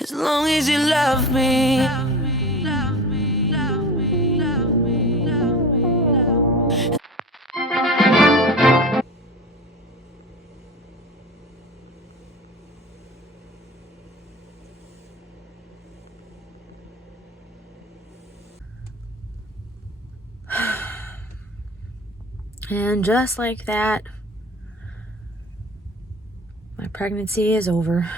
as long as you love me. And just like that, my pregnancy is over.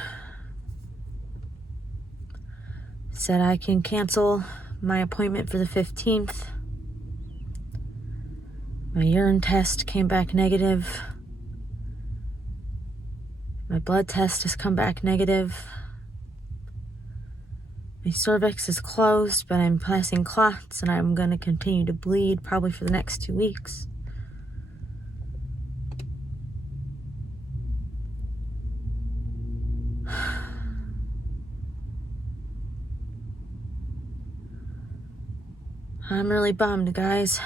Said I can cancel my appointment for the 15th. My urine test came back negative. My blood test has come back negative. My cervix is closed, but I'm passing clots, and I'm going to continue to bleed probably for the next 2 weeks. I'm really bummed, guys.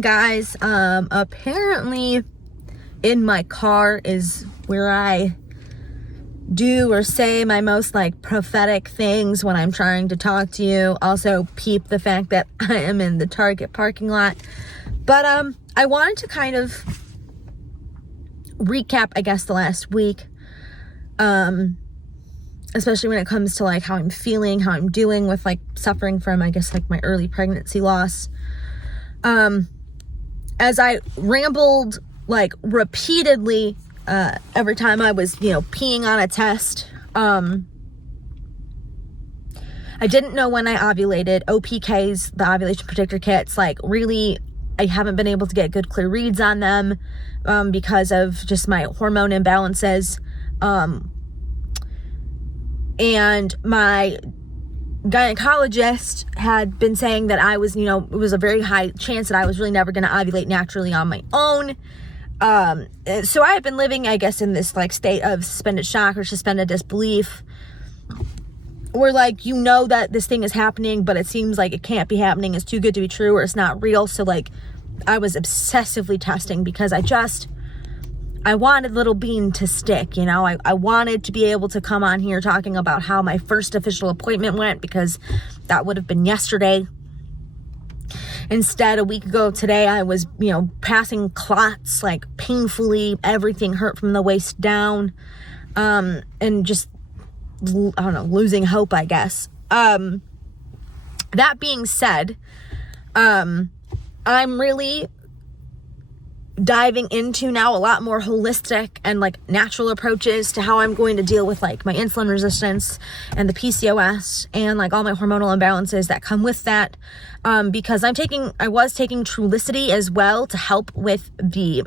Guys, apparently in my car is where I do or say my most like prophetic things when I'm trying to talk to you. Also peep the fact that I am in the Target parking lot. But I wanted to kind of recap, I guess, the last week, especially when it comes to like how I'm feeling, how I'm doing with like suffering from, I guess, like my early pregnancy loss. As I rambled like repeatedly every time I was, peeing on a test. I didn't know when I ovulated. OPKs, the ovulation predictor kits, like really, I haven't been able to get good clear reads on them because of just my hormone imbalances. And my gynecologist had been saying that I was, it was a very high chance that I was really never going to ovulate naturally on my own. So I have been living, I guess, in this like state of suspended shock or suspended disbelief where like, that this thing is happening, but it seems like it can't be happening. It's too good to be true, or it's not real. So like I was obsessively testing because I wanted Little Bean to stick, I wanted to be able to come on here talking about how my first official appointment went, because that would have been yesterday. Instead, a week ago today, I was, passing clots, like painfully, everything hurt from the waist down, and just, losing hope, I guess. That being said, I'm really diving into now a lot more holistic and like natural approaches to how I'm going to deal with like my insulin resistance and the PCOS and like all my hormonal imbalances that come with that, because I was taking Trulicity as well to help with the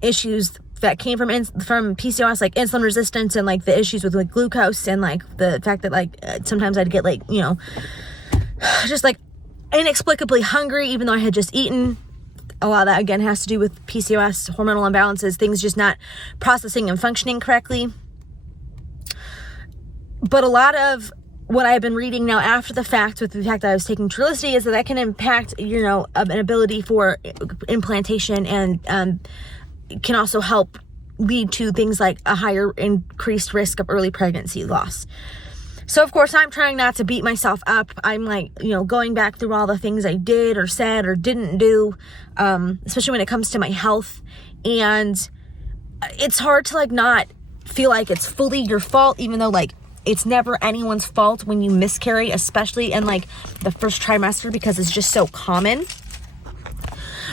issues that came from PCOS, like insulin resistance and like the issues with like glucose and like the fact that like sometimes I'd get like just like inexplicably hungry even though I had just eaten. A lot of that, again, has to do with PCOS, hormonal imbalances, things just not processing and functioning correctly. But a lot of what I've been reading now after the fact, with the fact that I was taking Trulicity, is that can impact, an ability for implantation and can also help lead to things like a higher increased risk of early pregnancy loss. So, of course, I'm trying not to beat myself up. I'm like, going back through all the things I did or said or didn't do, especially when it comes to my health. And it's hard to like not feel like it's fully your fault, even though like it's never anyone's fault when you miscarry, especially in like the first trimester, because it's just so common.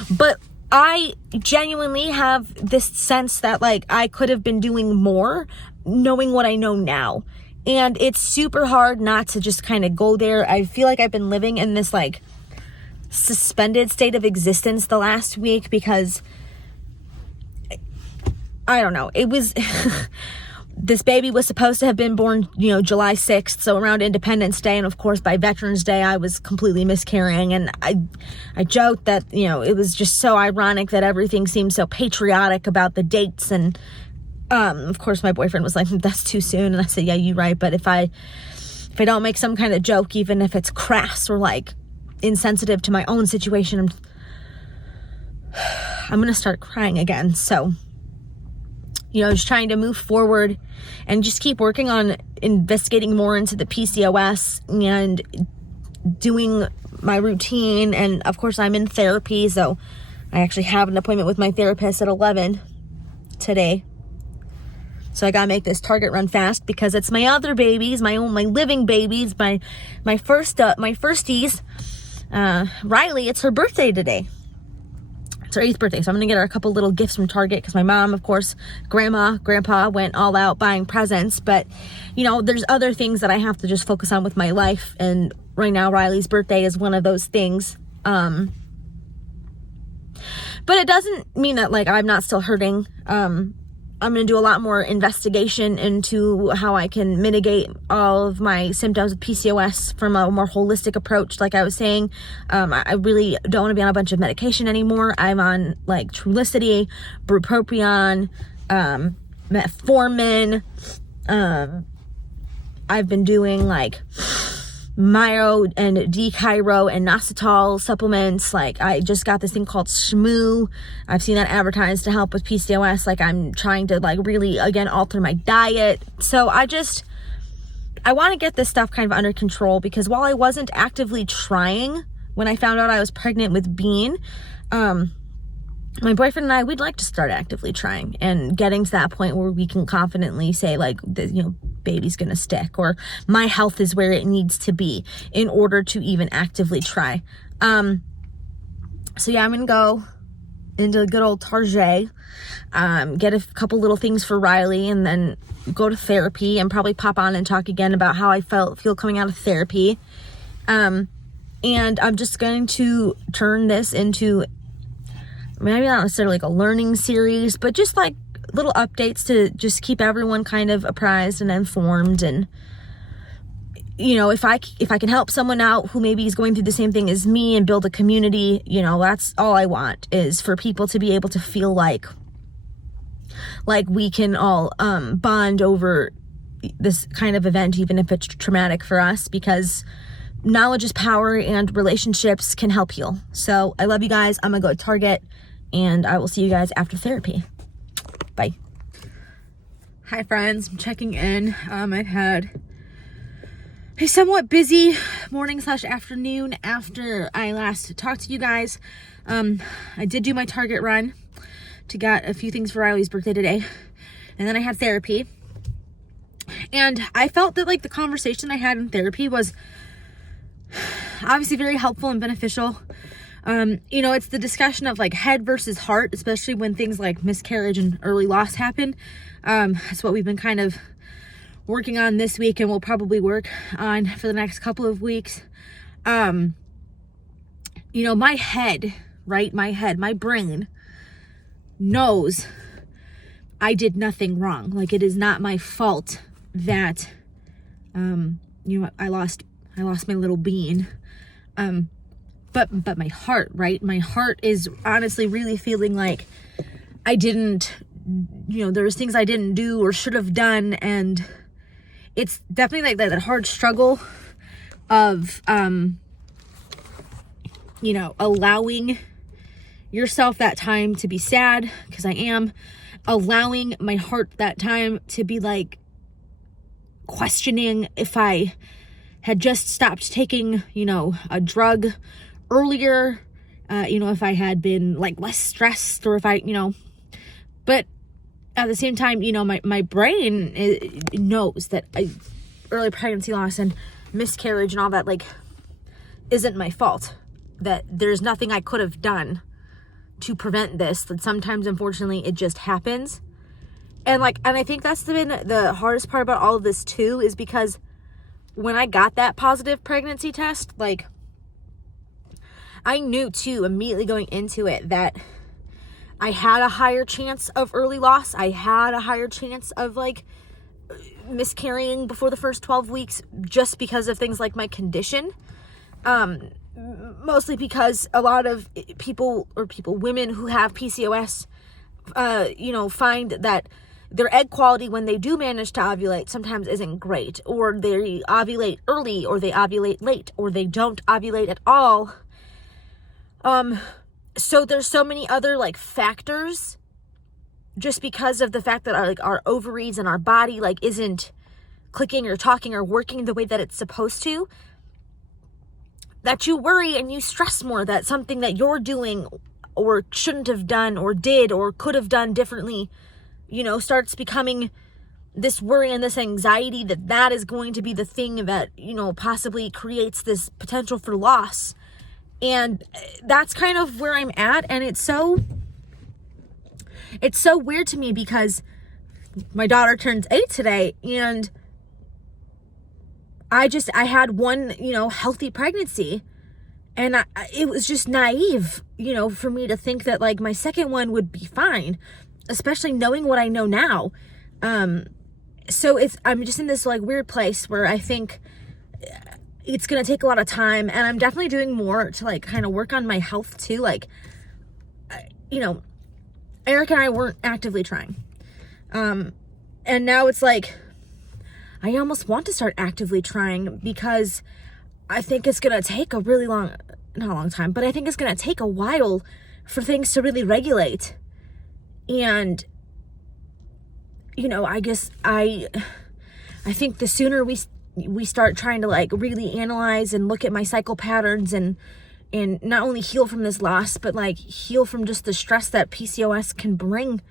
But I genuinely have this sense that like I could have been doing more knowing what I know now. And it's super hard not to just kind of go there. I feel like I've been living in this like suspended state of existence the last week because I don't know. It was, this baby was supposed to have been born, July 6th. So around Independence Day. And of course, by Veterans Day, I was completely miscarrying. And I joked that, it was just so ironic that everything seemed so patriotic about the dates. And, of course, my boyfriend was like, that's too soon. And I said, yeah, you're right. But if I don't make some kind of joke, even if it's crass or like insensitive to my own situation, I'm going to start crying again. So, just trying to move forward and just keep working on investigating more into the PCOS and doing my routine. And of course, I'm in therapy. So I actually have an appointment with my therapist at 11 today. So I got to make this Target run fast because it's my other babies, my living babies, my firsties. Rylee, it's her birthday today. It's her 8th birthday, so I'm going to get her a couple little gifts from Target because my mom, of course, grandpa went all out buying presents. But, there's other things that I have to just focus on with my life. And right now, Rylee's birthday is one of those things. But it doesn't mean that, I'm not still hurting. I'm going to do a lot more investigation into how I can mitigate all of my symptoms of PCOS from a more holistic approach. Like I was saying, I really don't want to be on a bunch of medication anymore. I'm on Trulicity, bupropion, metformin. I've been doing Myo and D-Chiro and Nositol supplements. I just got this thing called Shmoo. I've seen that advertised to help with PCOS. I'm trying to really, again, alter my diet. So I want to get this stuff kind of under control because while I wasn't actively trying when I found out I was pregnant with Bean, my boyfriend and I, we'd like to start actively trying and getting to that point where we can confidently say baby's gonna stick, or my health is where it needs to be in order to even actively try. So yeah, I'm gonna go into good old Target, get a couple little things for Rylee, and then go to therapy and probably pop on and talk again about how I feel coming out of therapy. And I'm just going to turn this into maybe not necessarily a learning series, but just little updates to just keep everyone kind of apprised and informed. And if I can help someone out who maybe is going through the same thing as me and build a community, that's all I want, is for people to be able to feel like we can all bond over this kind of event, even if it's traumatic for us, because knowledge is power and relationships can help heal. So I love you guys. I'm gonna go to Target and I will see you guys after therapy. Bye. Hi friends, I'm checking in. I've had a somewhat busy morning/afternoon after I last talked to you guys. I did do my Target run to get a few things for Rylee's birthday today. And then I had therapy. And I felt that the conversation I had in therapy was obviously very helpful and beneficial. It's the discussion of head versus heart, especially when things like miscarriage and early loss happen. That's what we've been kind of working on this week and we'll probably work on for the next couple of weeks. My head, right? My brain knows I did nothing wrong. It is not my fault that, I lost my little Bean. But my heart, right? My heart is honestly really feeling like I didn't, there was things I didn't do or should have done. And it's definitely that hard struggle of, allowing yourself that time to be sad, because I am, allowing my heart that time to be questioning if I had just stopped taking, a drug earlier, if I had been less stressed, or if I, but at the same time, my brain knows that early pregnancy loss and miscarriage and all that, isn't my fault, that there's nothing I could have done to prevent this, that sometimes, unfortunately, it just happens. And I think that's been the hardest part about all of this too, is because when I got that positive pregnancy test, I knew too, immediately going into it, that I had a higher chance of early loss. I had a higher chance of like miscarrying before the first 12 weeks just because of things like my condition. Mostly because a lot of women who have PCOS, find that their egg quality when they do manage to ovulate sometimes isn't great, or they ovulate early, or they ovulate late, or they don't ovulate at all. So there's so many other like factors just because of the fact that our ovaries and our body like isn't clicking or talking or working the way that it's supposed to, that you worry and you stress more that something that you're doing or shouldn't have done or did or could have done differently, starts becoming this worry and this anxiety that is going to be the thing that, possibly creates this potential for loss. And that's kind of where I'm at. And it's so weird to me because my daughter turns 8 today, and I had one, healthy pregnancy, and it was just naive, for me to think that like my second one would be fine, especially knowing what I know now. So I'm just in this like weird place where I think it's going to take a lot of time, and I'm definitely doing more to like kind of work on my health too. Like, Eric and I weren't actively trying. And now it's like, I almost want to start actively trying because I think it's going to take a really not a long time, but I think it's going to take a while for things to really regulate. And, I guess I think the sooner we start trying to like really analyze and look at my cycle patterns and not only heal from this loss, but like heal from just the stress that PCOS can bring,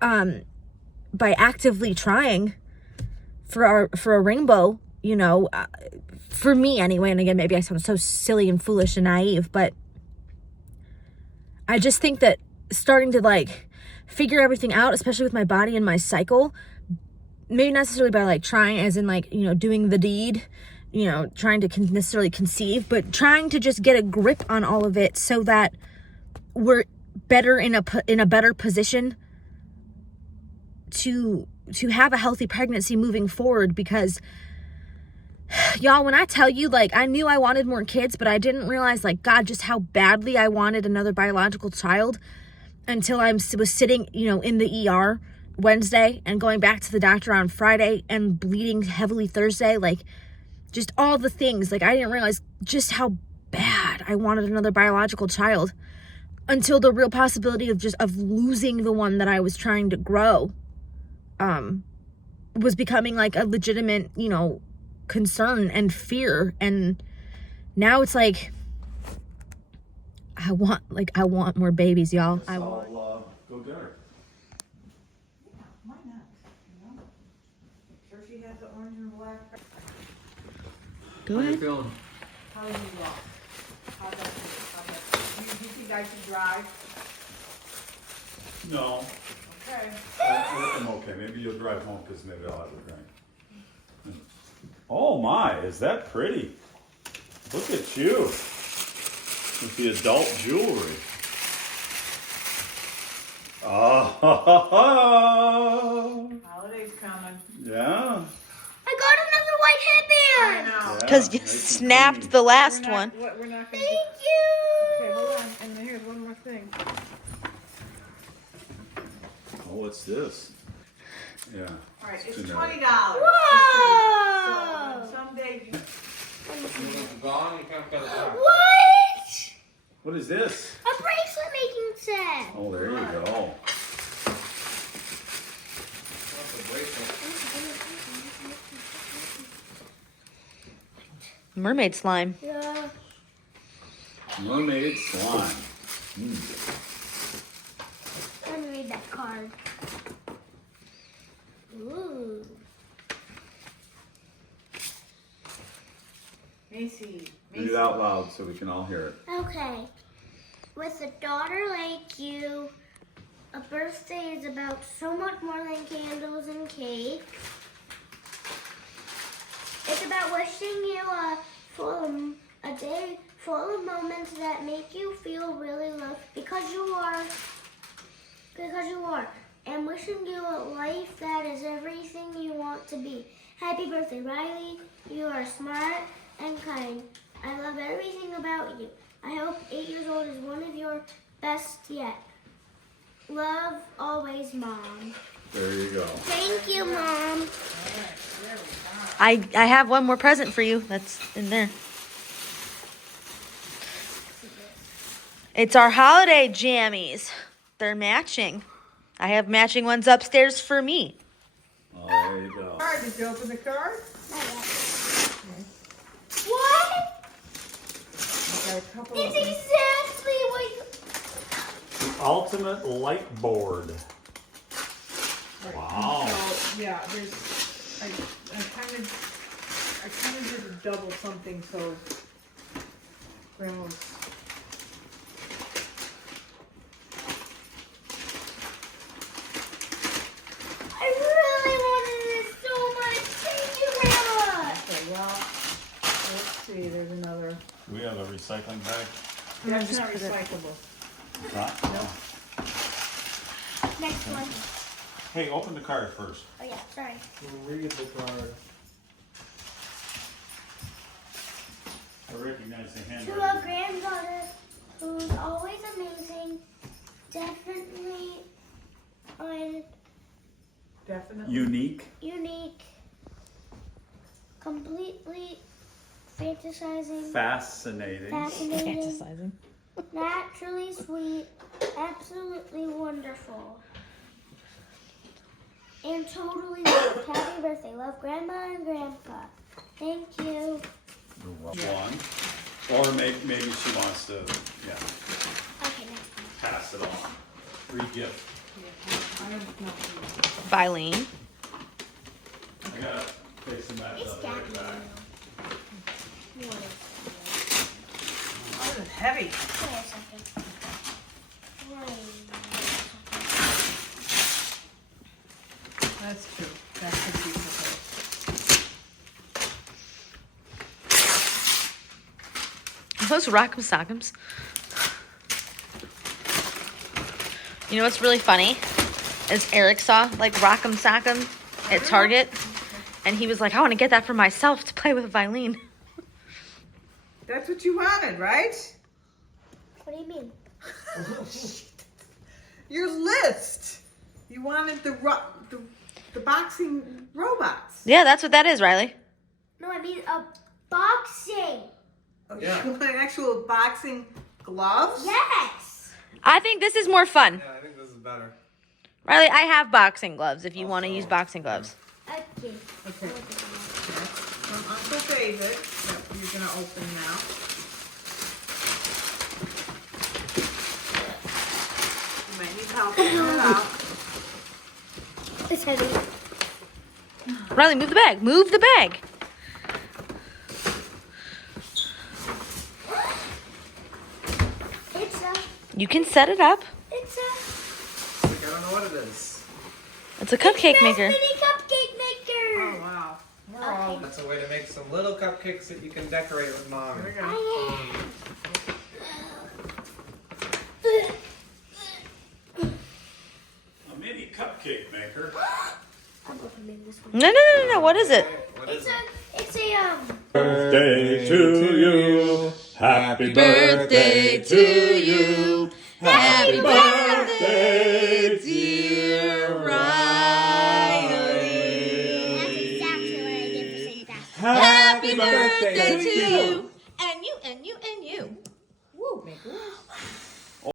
by actively trying for a rainbow, for me anyway. And again, maybe I sound so silly and foolish and naive, but I just think that starting to like figure everything out, especially with my body and my cycle, maybe not necessarily by like trying as in like, doing the deed, trying to necessarily conceive, but trying to just get a grip on all of it so that we're better in a better position to have a healthy pregnancy moving forward. Because y'all, when I tell you, like, I knew I wanted more kids, but I didn't realize, like, God, just how badly I wanted another biological child until I was sitting, in the ER Wednesday and going back to the doctor on Friday and bleeding heavily Thursday. Like, just all the things. Like, I didn't realize just how bad I wanted another biological child until the real possibility of losing the one that I was trying to grow was becoming like a legitimate, concern and fear. And now it's like, I want more babies, y'all. I'll go get her. Yeah, why not? Sure she has the orange and black. Go How you ahead. feeling? How do you walk? How does do you think I should drive? No. Okay. I'm okay. Maybe you'll drive home because maybe I'll have a drink. Oh my, is that pretty? Look at you. With the adult jewelry. Oh, Holiday's coming. yeah. I got another white headband. I know. Because you nice and snapped clean. the last We're one. not, we're not gonna Thank get, you. okay, hold on. And then here's one more thing. Oh, what's this? Yeah. All right, it's generic. $20. Whoa. So someday you. What? What is this? A bracelet making set. Oh, there you go. Mermaid slime. Yeah. Mermaid slime. Let me read that card. Ooh. Macy. Read it out loud so we can all hear it. Okay. With a daughter like you, a birthday is about so much more than candles and cake. It's about wishing you a day full of moments that make you feel really loved because you are. because you are, and wishing you a life that is everything you want to be. Happy birthday, Rylee. You are smart and kind. I love everything about you. I hope 8 years old is one of your best yet. Love, always, Mom. There you go. Thank you, Mom. I have one more present for you that's in there. It's our holiday jammies. They're matching. I have matching ones upstairs for me. Oh, there you go. All right, did you open the card? What? I got a couple It's of them. exactly what you... The ultimate light board. Right. Wow. So, yeah, there's, I kind of did a double something, so Grandma's. I really wanted this so much. Thank you, Grandma. Okay, well, let's see, there's another. Do we have a recycling bag? That's not recyclable. Not? No. Next one. Hey, open the card first. Oh yeah, sorry. We'll read the card. I recognize the To a handwriting. granddaughter who's always amazing, definitely Definitely. Unique. unique, completely fantasizing, Fascinating. fascinating, naturally sweet, absolutely wonderful, and totally loved. Happy birthday. Love, Grandma and Grandpa. Thank you. One. Or maybe she wants to, yeah, Okay, next one. pass it on. Free gift. I don't know. Eileen. I gotta take some of that It's stuff right Daddy. back. Oh, it's heavy. Wait a second. That's true. That could be okay. Those Rock'em Sock'ems. You know what's really funny? Is Eric saw like Rock'em Sock'em at Target, and he was like, I want to get that for myself to play with Eileen. That's what you wanted, right? What do you mean? Your list. You wanted the boxing robots. Yeah, that's what that is, Rylee. No, I mean a boxing. Yeah. You want actual boxing gloves? Yes. I think this is more fun. Yeah, I think this is better. Rylee, I have boxing gloves if you want to use boxing gloves. Okay. Okay. From Uncle David that you're gonna open now. You might need help pulling it out. It's heavy. Rylee, move the bag. Move the bag. It's a. You can set it up. It's a. Like, I don't know what it is. It's a cupcake maker. Mini cupcake maker. Oh wow. We're all. That's a way to make some little cupcakes that you can decorate with Mom. Here we go. A mini cupcake maker. I'm opening this one. No. What is it? What is it? It's a Birthday to you. Happy birthday to you. Happy birthday, dear Rylee. That's exactly what I did for St. Patrick's. Happy birthday to you. And you. Woo, make a wish.